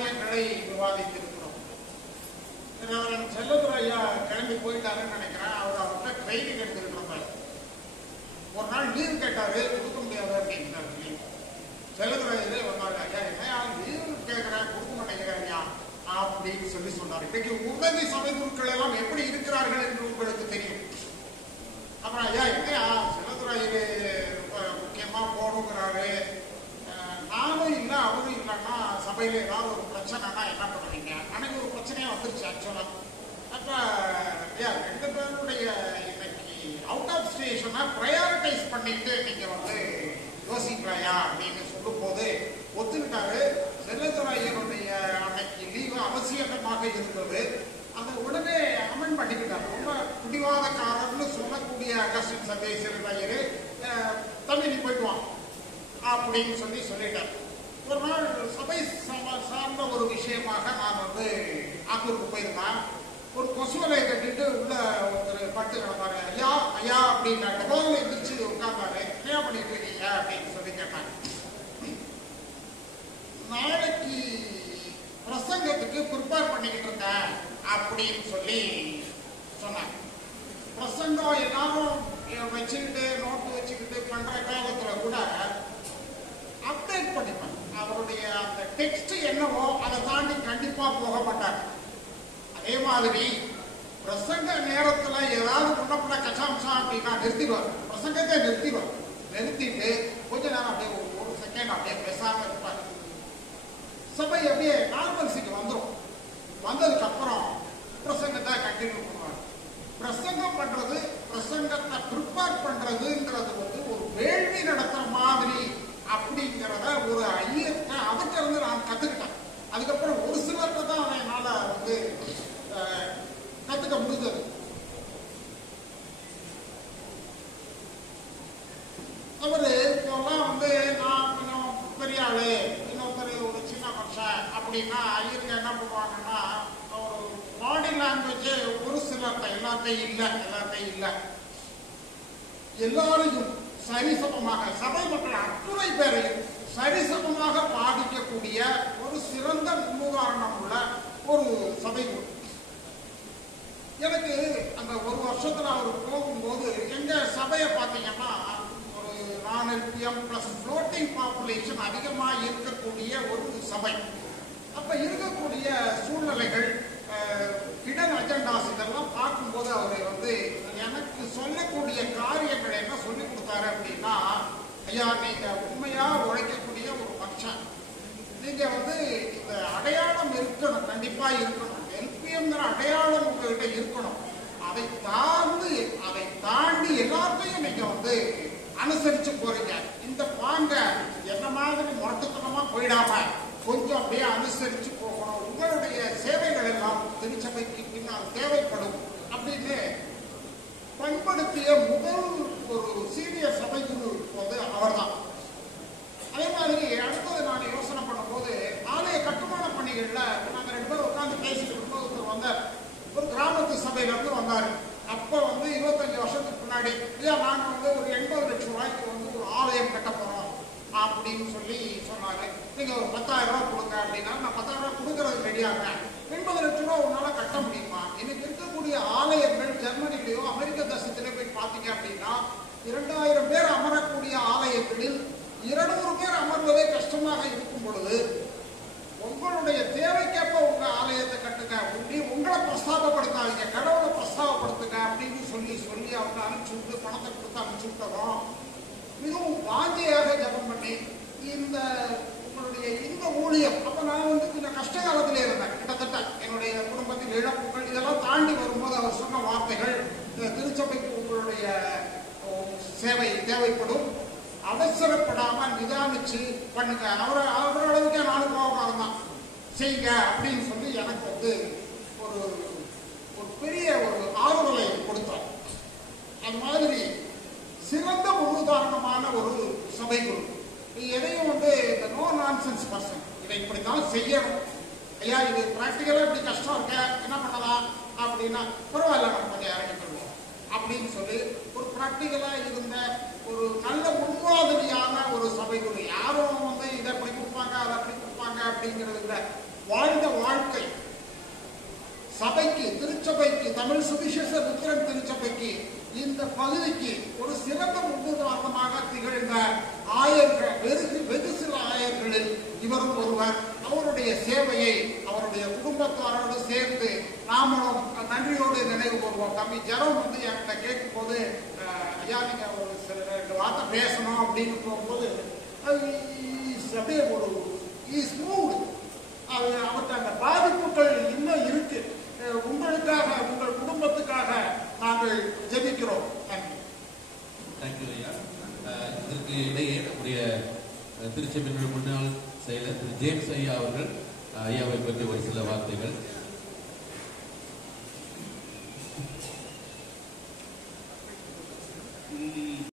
காரியங்களை விவாதித்திருக்கிறோம். செல்லதுரை ஐயா கிளம்பி போயிட்டாருன்னு நினைக்கிறேன். அவர்கிட்ட ட்ரைனிங் எடுத்துருக்கிறார். ஒரு நாள் லீவ் கேட்டாரு, கொடுக்க முடியாது அப்படின்ட்டாரு. செல்லதுரை வந்தாங்க, ஐயா என்னையா லீவ் கேட்கிறேன் கொடுக்க மாட்டேங்கிறாங்க அப்படின்னு சொல்லி சொன்னார். இன்னைக்கு உதவி சபை குழுக்கள் எல்லாம் எப்படி இருக்கிறார்கள் என்று உங்களுக்கு தெரியும். அப்புறம் ஐயா என்னையா செல்லதுரை முக்கியமா போகணுங்கிறாரு, நானும் இல்லை அவரும் இல்லைன்னா சபையில ஏதாவது ஒரு பிரச்சனைனா என்ன பண்ணுவீங்க? அன்னைக்கு ஒரு பிரச்சனையா வந்துருச்சு ஆக்சுவலா. அப்ப ரெண்டு பேருடைய இன்னைக்கு அவுட் ஆஃப் ஸ்டேஷனை ப்ரையாரிட்டைஸ் பண்ணிட்டு நீங்க யோசிக்கிறாயா அப்படின்னு சொல்லும் போது ஒத்துக்கிட்டாரு. செல்லதுரையனுடைய அன்னைக்கு லீவு அவசியமாக இருந்தது. அந்த உடனே அமெண்ட் பண்ணிக்கிட்டார். ரொம்ப பிடிவாதக்காரர்னு சொல்லக்கூடிய அகஸ்டின் சதீஷன் ஐயர் தம்பி நீ போயிட்டு வா அப்படின்னு சொல்லிட்டார். ஒரு நாள் சபை சார்ந்த ஒரு விஷயமாக நான் ஆத்தூருக்கு போயிருந்தேன். ஒரு கொசுவலை கட்டிட்டு உள்ள ஒருத்தர் பட்டு கிடந்தாரு. ஐயா ஐயா அப்படின்னாரு. கோவில் எந்திரிச்சு உட்கார்ந்தாரு. என்ன பண்ணிட்டு இருக்கீங்க அப்படின்னு சொல்லி கேட்டாங்க. நாளைக்கு பிரசங்கத்துக்கு ப்ரிப்பேர் பண்ணிக்கிட்டு இருந்தேன் அப்படின்னு சொல்லி சொன்னாங்க. பிரசங்கம் எல்லாரும் வச்சுக்கிட்டு நோட்டு வச்சுக்கிட்டு பண்ற காலத்துல கூட அப்டேட் பண்ணிப்பாங்க. அவருடைய அந்த டெக்ஸ்ட் என்னவோ அதை தாண்டி கண்டிப்பா போக மாட்டாங்க. அதே மாதிரி பிரசங்க நேரத்துல ஏதாவது முன்னப்பட கச்சாம்சா அப்படின்னா நிறுத்திடுவார். பிரசங்கத்தை நிறுத்திடுவார். நிறுத்திட்டு கொஞ்ச நேரம் அப்படியே ஒரு செகண்ட் அப்படியே பேசாம இருப்பார். சபை அப்படியே நார்மல்சிக்கு வந்துடும். வந்ததுக்கு அப்புறம் பிரசங்கத்தை கண்டினியூ பண்ணுவார். பிரசங்கம் பண்றது, பிரசங்கத்தை ப்ரிப்பேர் பண்றதுங்கிறது ஒரு வேள்வி நடத்துற மாதிரி அப்படிங்கிறத ஒரு ஐயத்தை அதுக்கு இருந்து நான் கத்துக்கிட்டேன். அதுக்கப்புறம் ஒரு சிலர்கிட்ட தான் என்னால கத்துக்க முடிஞ்சது. அவரு இப்பெல்லாம் நான் கொஞ்சம் பெரிய ஆளு, இன்னொருத்தர் ஒரு சின்ன மனுஷன் அப்படின்னா ஐயருங்க என்ன பண்ணுவாங்கன்னா ஒரு பாடி லாங்குவேஜ் ஒரு சிலர்கிட்ட எல்லாத்தையும் இல்லை எல்லாரையும் சரிசமமாக சபை மக்கள் அத்துணை பேரையும் சரிசமமாக பாதிக்கக்கூடிய ஒரு சிறந்த முன்னுதாரணம் உள்ள ஒரு சபை. எனக்கு அந்த ஒரு வருஷத்துல அவர் போகும்போது எங்க சபையை பார்த்தீங்கன்னா ஒரு நான்-LPM பிளஸ் ஃப்ளோட்டிங் பாப்புலேஷன் அதிகமாக இருக்கக்கூடிய ஒரு சபை. அப்ப இருக்கக்கூடிய சூழ்நிலைகள், ஹிடன் அஜெண்டாஸ் இதெல்லாம் பார்க்கும்போது அவர் எனக்கு சொல்லக்கூடிய காரியங்கள் என்ன சொல்லி கொடுத்தாரு அப்படின்னா, ஐயா நீங்க உண்மையா உழைக்கக்கூடிய ஒரு மனுஷன், நீங்க இந்த அடையாளம் இருக்கணும், கண்டிப்பா இருக்கணும். LPMங்கிற அடையாளம் உங்ககிட்ட இருக்கணும். அதை தாண்டி எல்லாத்தையும் நீங்க அனுசரிச்சு போறீங்க. இந்த பாங்க என்ன மாதிரி முரட்டுத்தனமா போயிடாம கொஞ்சம் அப்படியே அனுசரிச்சு போகணும். உங்களுடைய சேவைகள் எல்லாம் திருச்சபைக்கு பின்னால் தேவைப்படும் அப்படின்னு பண்படுத்திய முதல் ஒரு சீனியர் சபை குரு அவர் தான். அதே மாதிரி அடுத்தது நான் யோசனை பண்ணும்போது ஆலய கட்டுமான பணிகள்ல நாங்க 2 பேரும் உட்கார்ந்து பேசிட்டு இருக்கும்போது ஒருத்தர் வந்தார். ஒரு கிராமத்து சபையில இருந்து வந்தாரு. அப்ப 25 வருஷத்துக்கு முன்னாடி நாங்க ஒரு 80 லட்சம் ரூபாய்க்கு ஒரு ஆலயம் கட்ட போறோம் அப்படின்னு சொல்லி சொன்னாரு. நீங்க ஒரு 10,000 ரூபாய் கொடுங்க அப்படின்னா நான் 10,000 ரூபாய் கொடுக்கறது ரெடியாங்க. 80 லட்சம் ரூபாய் உன்னால கட்ட முடியுமா? இன்னைக்கு இருக்கக்கூடிய ஆலயங்கள் ஜெர்மனிலேயோ அமெரிக்க தேசத்திலே போய் பார்த்தீங்க அப்படின்னா 2000 பேர் அமரக்கூடிய ஆலயங்களில் 200 பேர் அமர்வதே கஷ்டமாக இருக்கும் பொழுது உங்களுடைய தேவைக்கேற்ப உங்க ஆலயத்தை கட்டுங்க, உங்களை பிரஸ்தாபப்படுத்தாதீங்க, கடவுளை பிரஸ்தாபப்படுத்துங்க அப்படின்னு சொல்லி அவங்க அனுப்பிச்சு விட்டு பணத்தை கொடுத்து அனுப்பிச்சு விட்டதும் மிகவும் வாஞ்சியாக ஜபம் பண்ணி உங்களுடைய இந்த ஊழியம். அப்ப நான் கொஞ்சம் கஷ்ட காலத்திலே இருந்தேன். கிட்டத்தட்ட என்னுடைய குடும்பத்தில் இழப்புகள் இதெல்லாம் தாண்டி வரும்போது அவர் சொன்ன வார்த்தைகள், திருச்சபைக்கு உங்களுடைய சேவை தேவைப்படும், அவசரப்படாம நிதானிச்சு பண்ணுங்க, அவரளவுக்கே 4 கோபம் தான் செய்யுங்க அப்படின்னு சொல்லி எனக்கு ஒரு பெரிய ஒரு ஆறுதலை கொடுத்தார். அது மாதிரி சிறந்த முன்னுதாரணமான ஒரு சபை குரு. எதையும் இந்த நோ நான்சென்ஸ் பர்சன், இதை இப்படித்தான் செய்யணும், ஐயா இது பிராக்டிக்கலா இப்படி கஷ்டம் இருக்க என்ன பண்ணலாம் அப்படின்னா பரவாயில்ல நம்ம கொஞ்சம் இறங்கி போடுவோம் அப்படின்னு சொல்லி ஒரு பிராக்டிக்கலா இருந்த ஒரு நல்ல முன்மாதிரியான ஒரு சபை குரு. யாரும் இதை அப்படி கொடுப்பாங்க அதை அப்படி கொடுப்பாங்க அப்படிங்கிறது இல்லை. வாழ்ந்த வாழ்க்கை சபைக்கு, திருச்சபைக்கு, தமிழ் சுவிசேஷ லுத்திரன் திருச்சபைக்கு, இந்த பகுதிக்கு ஒரு சிறந்த முன்னுதாரணமாக திகழ்ந்த ஆயர்கள், வெகு சில ஆயர்களில் இவரும் ஒருவர். அவருடைய சேவையை அவருடைய குடும்பத்தாரோடு சேர்ந்து நாமளும் நன்றியோடு நினைவு கூறுவோம். தம்பி ஜெரம் வந்து என்கிட்ட கேட்கும் போது, ஐயா நீங்க ஒரு சில 2 வார்த்தை பேசணும் அப்படின்னு போகும்போது அப்படியே ஒரு அவர்கிட்ட அந்த பாதிப்புகள் இன்னும் இருக்கு. உங்களுக்காக, உங்கள் குடும்பத்துக்காக நாங்கள் ஜெபிக்கிறோம். தேங்க்யூ ஐயா. இதற்கு இடையே நம்முடைய திருச்சபையினுடைய முன்னாள் செயலர் திரு ஜேம்ஸ் ஐயா அவர்கள் ஐயாவை பற்றி ஒரு சில வார்த்தைகள்.